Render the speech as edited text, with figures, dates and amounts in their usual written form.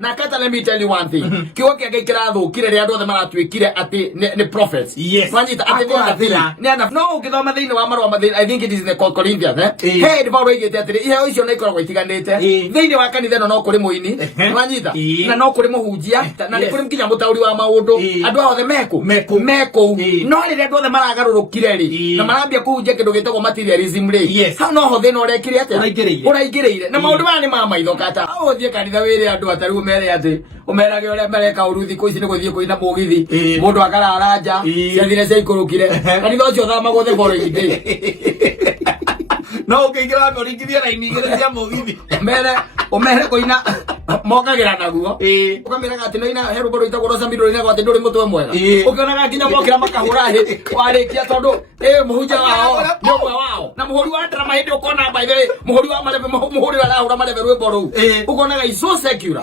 na kata let me tell you one thing kiwa kia kira thukire ria andu othe maratwikire ati ni prophets manyita ati ni ana no ukithoma thiini wa marwa mathini I think it is in the Corinthians hey the Paul igete ati iheo icio no ikoragwo itiganite thiini wa kanitha no kuri muini manyita na no kuri muhunjia na ni kuri mkinya mutauri wa maundu andu othe meko no ri andu othe maragarurukire ri na marambia kuhunjia kindu gitagwo materialism ri ha no ho thina urekire ati uraigireire na maundu mani ma maitho kata uthie kanitha wire andu atari umere ati umerage ore mereka uruthi ko ici ni guthie kuina mugithi mundu akararanja ciathire cia ikurukire kanitha ucio thama gothe boro indi no ukigira ngorigithia na inigire cia mugithi umere kuina mokagira naguo ukamiraga ati noina heru boro itagoro sambiro ina gwate nduri mutwe mwega ukionaga kinya mokira makahura hi warikia tondu muhunja wao nyogwa wao na muhuri wa drama hindi ukona by the way muhuri wa marebe muhuri wa rahura marebe rwimbo ru ukonaga is so secular